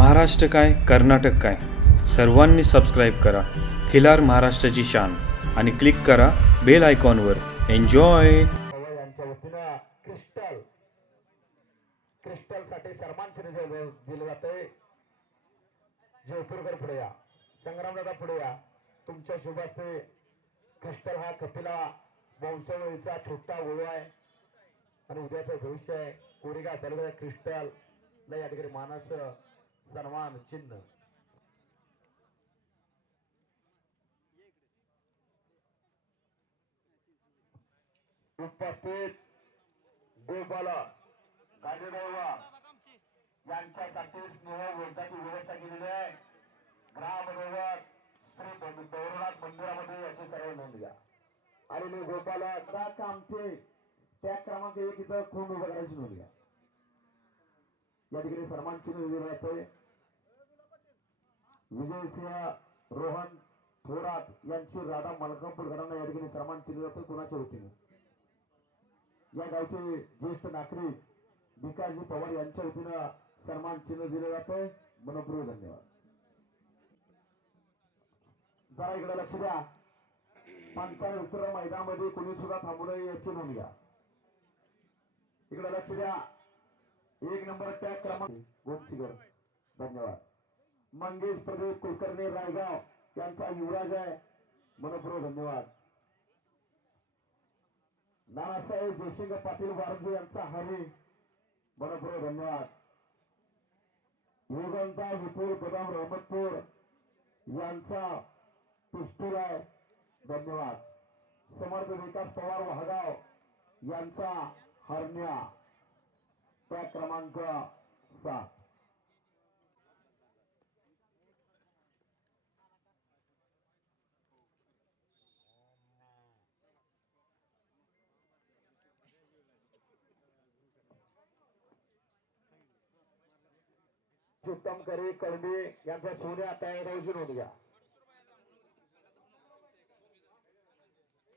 महाराष्ट्र काय कर्नाटक काय सर्वांनी सबस्क्राईब करा खिलार महाराष्ट्राची शान आणि क्लिक करा बेल आयकॉनवर. एन्जॉय. यांच्या वतीनं क्रिस्टल साठी सन्मान दिलं जातंय. जयपूरकर पुढे या, संग्रामदादा पुढे या. तुमच्या शुभ हस्ते क्रिस्टल हा कपिला वंशवळीचा छोटा ओळू आहे आणि उद्याचं भविष्य आहे. कोरेगाव तालुक्यात क्रिस्टल ला या ठिकाणी मानाचं सन्मान चिन्ह. उपस्थित गोपाला गाडीदैवा यांच्यासाठी स्नेह बोलताची व्यवस्था केलेली आहे. ग्रामदैवत श्री गौरनाथ मंदिरामध्ये याची सर्व नोंद घ्या. आणि मी गोपाला कामते त्या क्रमांक 1 इथं खून उभं करायची नोंद घ्या. या ठिकाणी सन्मान चिन्ह दिलं जातंय. विजयसिंह रोहन थोरात यांची राधा मलकापूर घरांना या ठिकाणी सन्मान चिन्ह जातं. कुणाच्या वतीने या गावचे ज्येष्ठ नागरिक भिकाजी पवार यांच्या वतीनं सन्मान चिन्ह दिलं जातंय. मनपूर्वक धन्यवाद. जरा इकडे लक्ष द्या. पंचायत उत्तर मैदानामध्ये कोणी सुद्धा थांबू नये याची नोंद घ्या. इकडे लक्ष द्या. 1 नंबर टॅग क्रमांक गोपसिगर धन्यवाद. मंगेश प्रदीप कुलकर्णी रायगाव यांचा युवराज आहे. मनपूर्वक धन्यवाद. नानासाहेब जयसिंग पाटील वारजे यांचा हरी. मनपूर्वक धन्यवाद. योगंता विपुल बदाम रहमतपूर यांचा पिस्तूल आहे. धन्यवाद. समर्थ विकास पवार वाहगाव यांचा हरण्या त्या क्रमांक 7. उत्तम करे कळंबे यांचा सोन्या तयारी नोंद घ्या.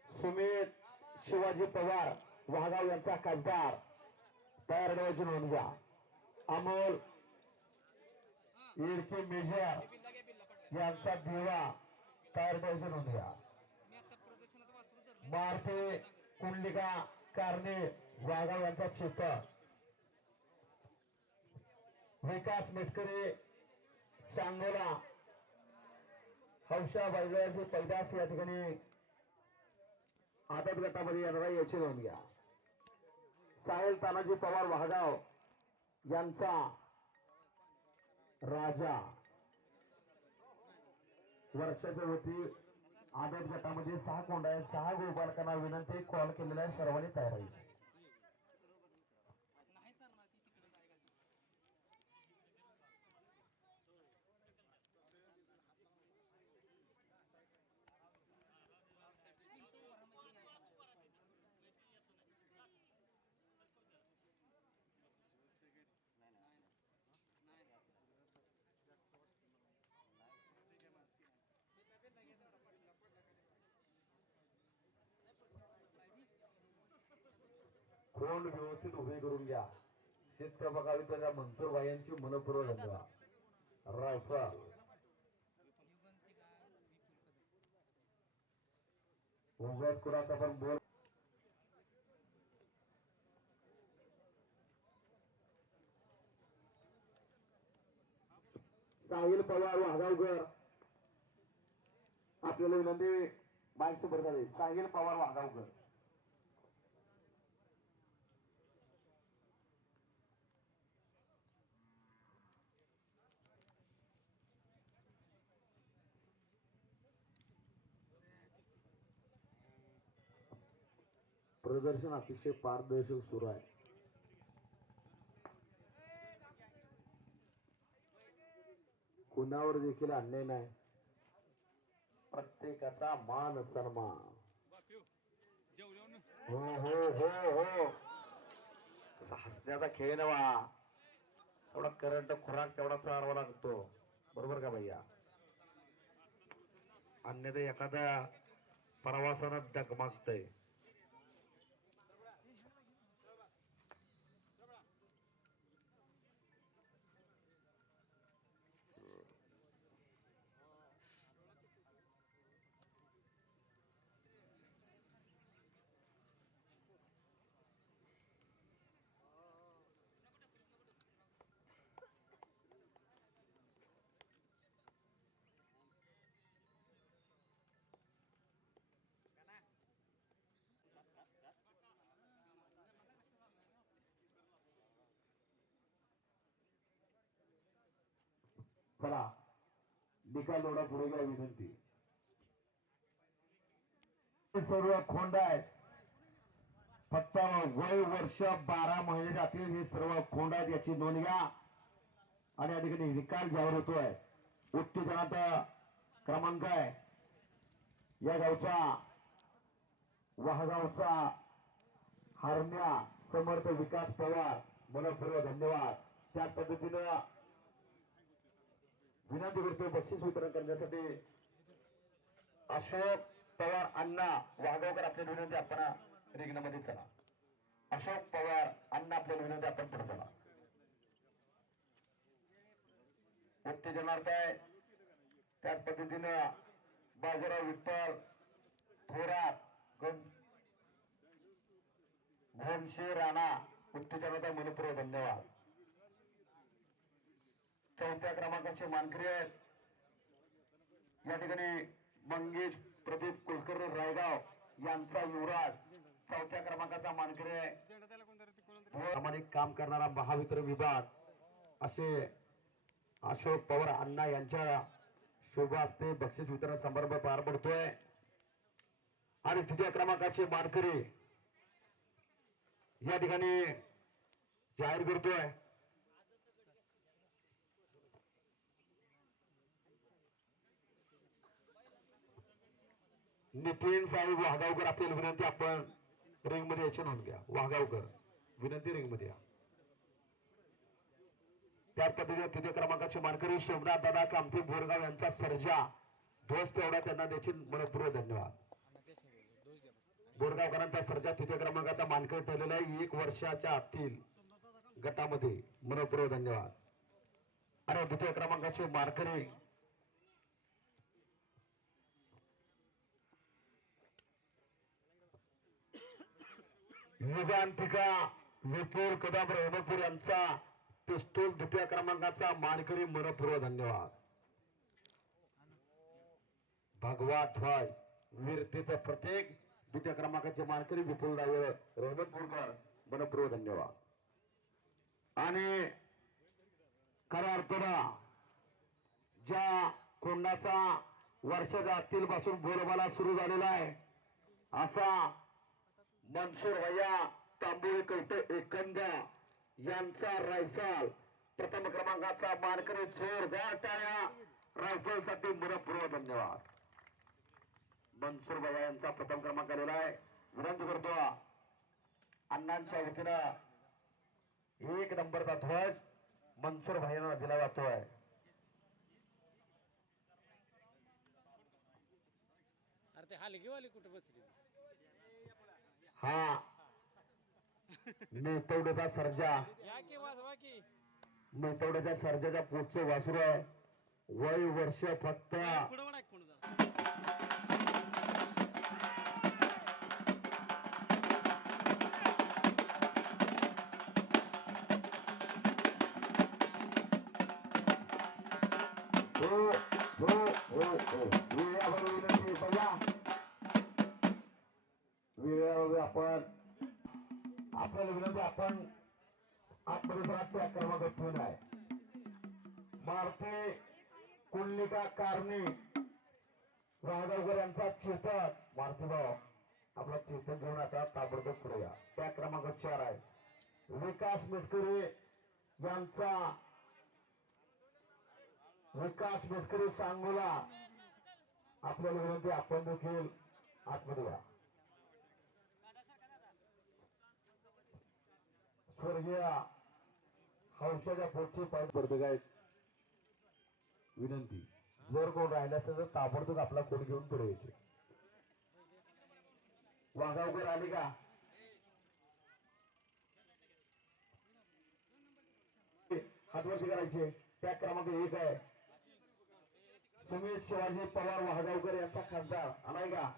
सुमित शिवाजी पवार वाघाव यांचा खासदार तयार ठेवायची नोंद घ्या. अमोल इरके मेजर यांचा देवा तयार ठेवायची नोंद घ्या. मारते कुंडलिका कारणे वाघाव यांचा क्षेत्र. विकास मेटकरे सांगोला हौशा बैलाची पैदास या ठिकाणी आदत गटामध्ये येणार याची नोंद घ्या. साहेल तानाजी पवार वाहगाव यांचा राजा वर्षाच्या होती. आदत गटामध्ये 6 कोंड आहे. 6 गोपालकांना विनंती कॉल केलेला आहे. सर्वांनी तयार व्हायची. कोंड व्यवस्थित उभे करून घ्या. शिस्त बघावी त्याच्या मंसूर भाई मनपूर्वक धन्यवाद. रायफल उगाच कुणाचा पण बोल. साहिल पवार वाघावकर आपल्याला विनंती बाईक सुपर झाली. साहिल पवार वाघावकर प्रदर्शन अतिशय पारदर्शक सुरू आहे. कुणावर देखील अन्याय नाही. प्रत्येकाचा मान सन्मान. हो हो हो हो हसण्याचा खेळ नवा. तेवढा करंट खुराक तेवढा चालवा लागतो. बरोबर का भैया? अन्यथा एखाद्या प्रवासानं डगमगतय. चला निकाल जोडा पुढे घ्या विनंती. सर्व खोंड आहेत. फक्त वय वर्ष 12 महिने जातील हे सर्व खोंड आहेत, याची नोंद घ्या. आणि या ठिकाणी निकाल जाहीर होतोय. उत्तेजनाचा क्रमांक आहे या गावचा वाहगावचा हरण्या समर्थ विकास पवार, मनपूर्वक धन्यवाद. त्या पद्धतीनं विनंती करतो बक्षीस वितरण करण्यासाठी अशोक पवार अण्णा वाघावकर आपली विनंती आपण रिंगणामध्ये चला. अशोक पवार अण्णा आपली विनंती आपण पुढे चला. उत्तेजनार्थ आहे. त्याच पद्धतीनं बाजीराव विठ्ठल थोरात घोमशे राणा उत्तेजनार्थ मनपूर्वक धन्यवाद. चौथ्या क्रमांकाचे मानकरी आहेत या ठिकाणी मंगेश प्रदीप कुलकर्णी रायगाव यांचा युवराज चौथ्या क्रमांकाचा मानकरी आहे. प्रामाणिक काम करणारा महावितरण विभाग असे अशोक पवार अण्णा यांच्या शुभ हस्ते बक्षीस वितरण समारंभ पार पडतोय. आणि तृतीय क्रमांकाचे मानकरी या ठिकाणी जाहीर करतोय. नितीन साहेब वाघावकर आपल्याला विनंती आपण रिंग मध्ये याची नोंद घ्या. वाघावकर विनंती रिंग मध्ये या. त्याच पद्धतीने तृतीय क्रमांकाचे मानकरी शिवनाथ दादा कामते बोरगाव यांचा सर्जा ध्वज तेवढा त्यांना देखील मनपूर्वक धन्यवाद. बोरगावकरांचा सर्जा तृतीय क्रमांकाचा मानकरी ठरलेला आहे 1 वर्षाच्या आतील गटामध्ये मनपूर्वक धन्यवाद. आणि द्वितीय क्रमांकाचे मानकरी युगांतिका विपुल कदम रहमतपूर यांचा पिस्तूल द्वितीय क्रमांकाचा मानकरी मनपूर्वक धन्यवाद. भगवा ध्वज वीरतेचं प्रत्येक द्वितीय क्रमांकाचे मानकरी विपुल रहमतपूरकर मनपूर्वक धन्यवाद. आणि खऱ्या अर्थानं ज्या कोंडाचा वर्षाच्या आतील पासून बोलबाला सुरू झालेला आहे असा मनसूर भैया तांबोळी कवटे एकंदा यांचा रायफल प्रथम क्रमांकाचा मानकरी जोरदार टाळ्या रायफलसाठी मनपूर्वक धन्यवाद. मनसूर भैया यांचा प्रथम क्रमांक आलेला आहे. विनंती करतो अण्णांच्या वतीनं 1 नंबरचा ध्वज मनसूर भैयांना दिला जातोय. अरे ते हलगीवाली कुठे बसली? हा मेतवड्याचा सर्जा या की वाजवा की मेतवड्याच्या सर्जाच्या पोटचे वासरू आहे. वय वर्ष फक्त पुढे वडा कोण जा आपण आपल्याला विनंती आपण आत्मविश्वास त्या क्रमांक ठेवून आहे. मारुती कुंडलिका कारणे राहगावकर यांचा चेतक मारुती भाऊ आपला चेतक घेऊन आता ताबडतोब पुढे या. त्या क्रमांक 4 आहे. विकास मेटकरी यांचा विकास मेटकरी सांगोला आपल्याला विनंती आपण देखील आतमध्ये या. स्वर्गीय हौशाच्या पोटचे पाय पडतो काय विनंती जर कोण राहिला असेल तर ताबडतोब आपला कोण घेऊन पुढे यायचे. वाघावकर आले का? हातवरती करायचे. त्या क्रमांक 1 आहे सुमित शिवाजी पवार वाघावकर यांचा खासदार आलाय का?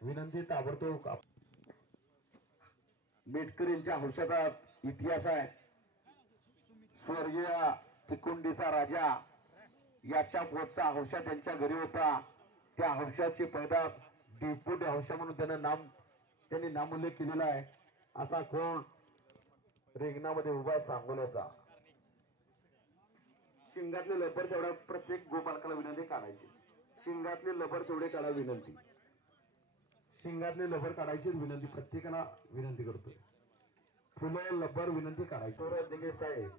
विनंती ताबडतोब. मेटकरींच्या हौशात इतिहास आहे. स्वर्गीय तिकुंडीचा राजा याच्या पोटचा हौशा त्यांच्या घरी होता. त्या हौशाची पैदास डेपुटी हौशा म्हणून त्यांनी नामोल्लेख केलेला आहे. असा कोण रिंगणामध्ये उभा आहे सांगोल्याचा. शिंगातले लबर तेवढा प्रत्येक गोपालकाला विनंती काढायची. शिंगातले लबर तेवढे काढा विनंती. शिंगातले लबर काढायची विनंती प्रत्येकाला विनंती करतोय. फुलं लबर विनंती काढायची. दिगे साहेब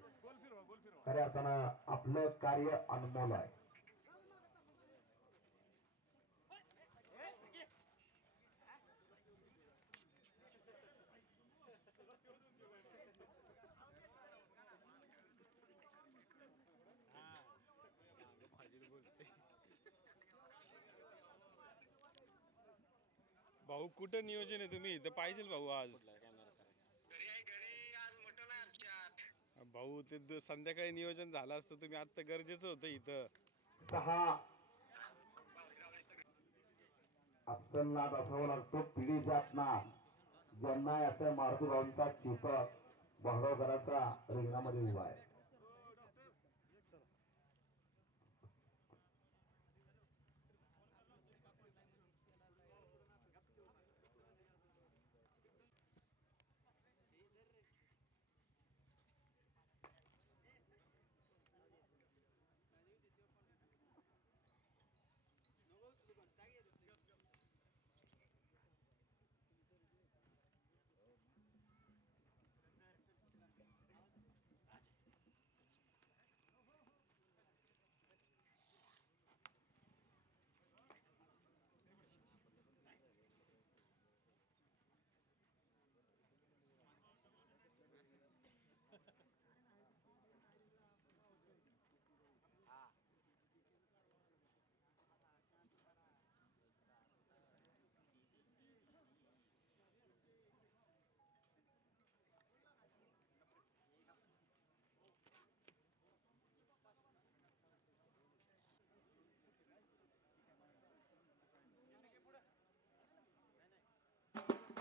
खऱ्या अर्थानं आपलं कार्य अनमोल आहे. भाऊ कुठं नियोजन आहे तुम्ही इथं पाहिजे भाऊ आज. भाऊ ते संध्याकाळी नियोजन झालं असतं तुम्ही आता गरजेचं होतं इथं. 6 अस्सल नाद असावा लागतो पिढी जात ना ज्यांना असं मारुती भाऊंचा चिपक बहरवकरांचा रिंगणामध्ये उभा आहे.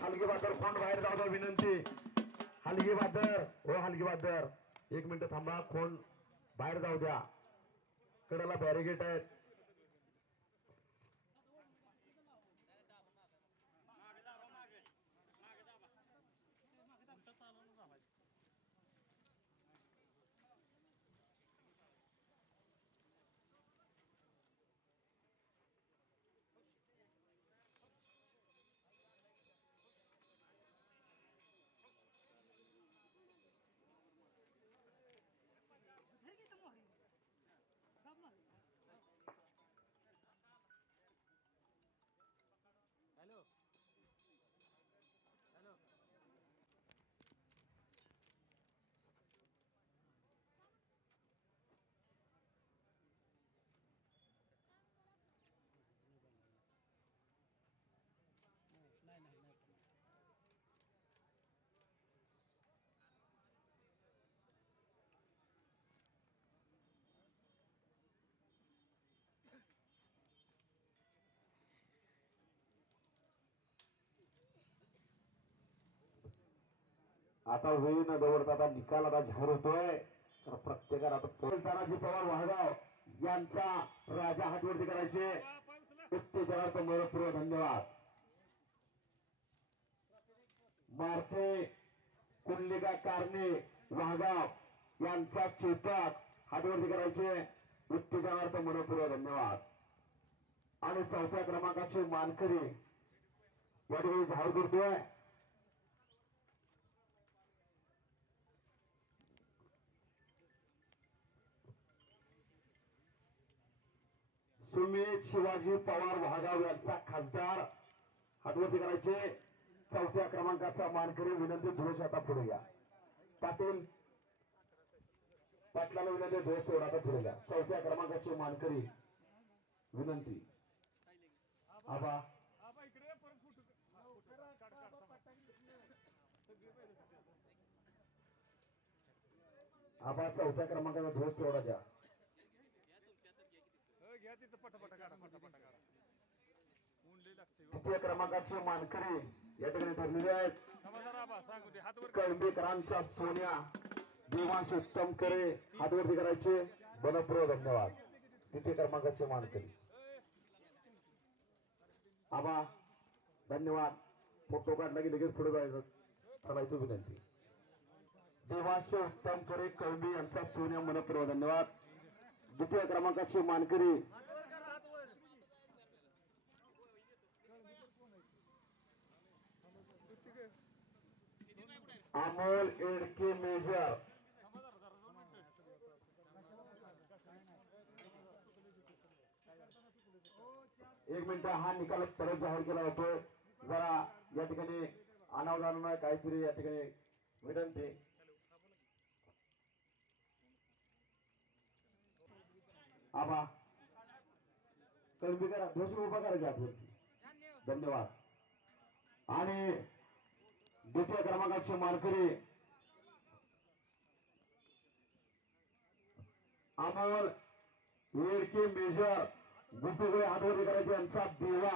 हलगी बादर खोंड बाहेर जाऊ विनंती. हलगी बादर हो हलगी बादर 1 मिनिट थांबा. खोंड बाहेर जाऊ द्या. कडेला बॅरिगेट आहेत. हॅलो हॅलो नाही आता वेळ न दवडता आता निकाल आता जाहीर होतोय. तर प्रत्येकाला आता तानाजी पवार वाहगाव यांचा राजा हातवरती करायचे. उत्तेजनार्थ मनपूर्वक धन्यवाद. मारते कुंडलिका कारणे वाहगाव यांचा चेतक हातवरती करायचे. उत्तेजनार्थ मनपूर्वक धन्यवाद. आणि 4थ्या क्रमांकाचे मानकरी या ठिकाणी जाहीर करतोय. सुमित शिवाजी पवार वाहगाव यांचा खासदार हातवरती करायचे. 4थ्या क्रमांकाचा मानकरी विनंती धुळस आता पुढे घ्या. पाटील पाटलाला विनंती धुळस तेवढा आता पुढे घ्या. 4थ्या क्रमांकाचे मानकरी विनंती. आबा आबा 4थ्या क्रमांकाचा धुळस तेवढा द्या. तृतीय क्रमांकाचे मानकरी या ठिकाणी ठरलेले आहेत. कळंबेकरांचा सोन्या देवांश उत्तम करे हातवरती करायचे. मनपूर्वक धन्यवाद. तृतीय क्रमांकाचे मानकरी आबा धन्यवाद. फोटो काढला की लगेच पुढे जायचं चालायचं विनंती. देवांश उत्तम करे कळंबे यांचा सोन्या मनपूर्वक धन्यवाद. द्वितीय क्रमांकाचे मानकरी अमोल एडके मेजर एक मिनिट हा निकाल परत जाहीर केला होतो जरा या ठिकाणी अनावधानानं काहीतरी या ठिकाणी विनंती आबा कल्पी करा दुसरं उभा करायचे आपण धन्यवाद आणि द्वितीय क्रमांकाचे मानकरी अमोल एडके मेजर गुट्टुगळे हातवरी करायचे यांचा देवा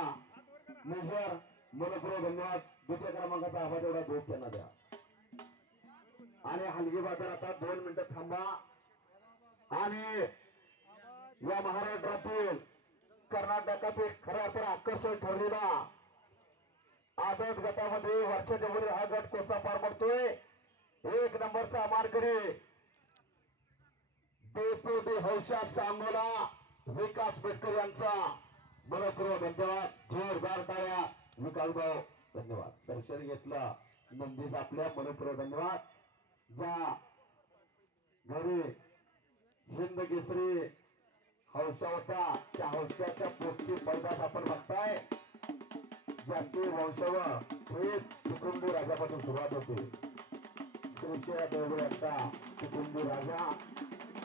मेजर मनपूर्वक धन्यवाद द्वितीय क्रमांकाचा आवाज एवढा दोष त्यांना द्या आणि हलगी बाजार आता 2 मिनिटं थांबा आणि या महाराष्ट्रातील कर्नाटकातील खऱ्या तर आकर्षण ठरलेला आदत गटामध्ये वर्षाच्या वर हा गट कोसा पार पडतोय 1 नंबरचा मानकरी बेपोटी हौशा सांगोला विकास बेटकर यांचा मनपूर्वक धन्यवाद जोरदार टाळ्या विकास भाऊ धन्यवाद दर्शन घेतलं नंदीच आपल्या मनपूर्वक धन्यवाद ज्या घरी हिंद केसरी हौशा होता त्या हौशाच्या पोटची पैदास आपण बघताय ज्यांचे वंशव हे कुटुंबी राजापासून सुरुवात होते कृष्ण देवडे यांचा कुटुंबी राजा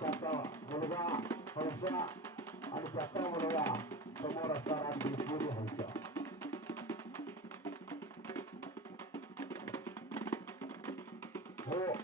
त्याचा मुलगा हौशा आणि त्याचा मुलगा समोर असणारा देशपुरी हौशा हो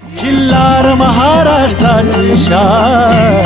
खिल्लार महाराष्ट्राची शान